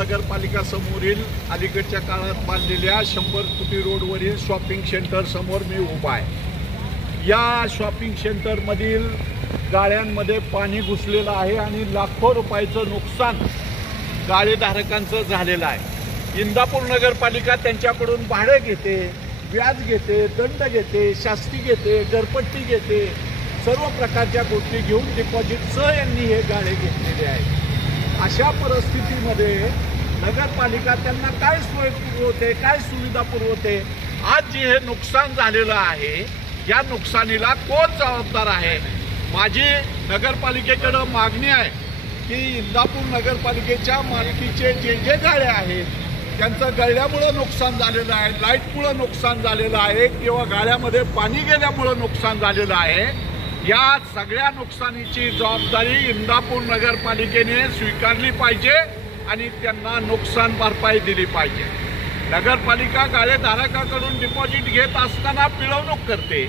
नगरपालिका समोरील अलीकडच्या काळात बांधलेल्या 100 कोटी रोडवरील शॉपिंग सेंटर समोर मी उभा आहे। या शॉपिंग सेंटरमधील गाळ्यांमध्ये पाणी घुसलेलं आहे आणि लाखो रुपयाचं नुकसान गाळेधारकांचं झालेलं आहे। इंदापूर नगरपालिका त्यांच्याकडून भाडे घेते, व्याज घेते, दंड घेते, शास्ती घेते, घरपट्टी घेते, सर्व प्रकारच्या गोष्टी घेऊन डिपॉझिटसह यांनी हे गाळे घेतलेले आहेत। अशा परिस्थितीमध्ये नगरपालिका त्यांना काय सोय पुरवते, काय सुविधा पुरवते? आज जे हे नुकसान झालेलं आहे या नुकसानीला कोण जबाबदार आहे? माझी नगरपालिकेकडे मागणी आहे की इंदापूर नगरपालिकेच्या मालकीचे जे गाळे आहेत त्यांचं गळल्यामुळे नुकसान झालेलं आहे, लाईटमुळे नुकसान झालेलं आहे किंवा गाळ्यामध्ये पाणी गेल्यामुळे नुकसान झालेलं आहे, या सगळ्या नुकसानीची जबाबदारी इंदापूर नगरपालिकेने स्वीकारली पाहिजे आणि त्यांना नुकसान भरपाई दिली पाहिजे। नगरपालिका गाळेधारकाकडून डिपॉझिट घेत असताना पिळवणूक करते,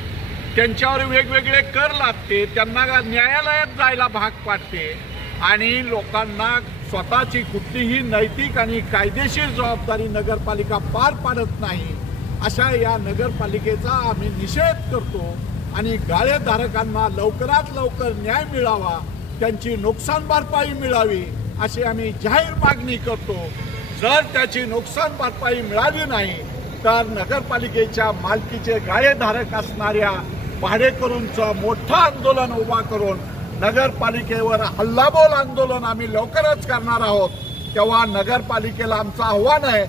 त्यांच्यावर वेगवेगळे कर लादते, त्यांना न्यायालयात जायला भाग पाडते आणि लोकांना स्वतःची कुठलीही नैतिक आणि कायदेशीर जबाबदारी नगरपालिका पार पाडत नाही। अशा या नगरपालिकेचा आम्ही निषेध करतो आणि गाळेधारकांना लवकरात लवकर न्याय मिळावा, त्यांची नुकसान भरपाई मिळावी अशी आम्ही जाहीर मागणी करतो। जर त्याची नुकसान भरपाई मिळाली नाही तर नगरपालिकेच्या मालकीचे गाळेधारक असणाऱ्या भाडेकरूंचं मोठं आंदोलन उभा करून नगरपालिकेवर हल्लाबोल आंदोलन आम्ही लवकरच करणार आहोत। तेव्हा नगरपालिकेला आमचं आव्हान आहे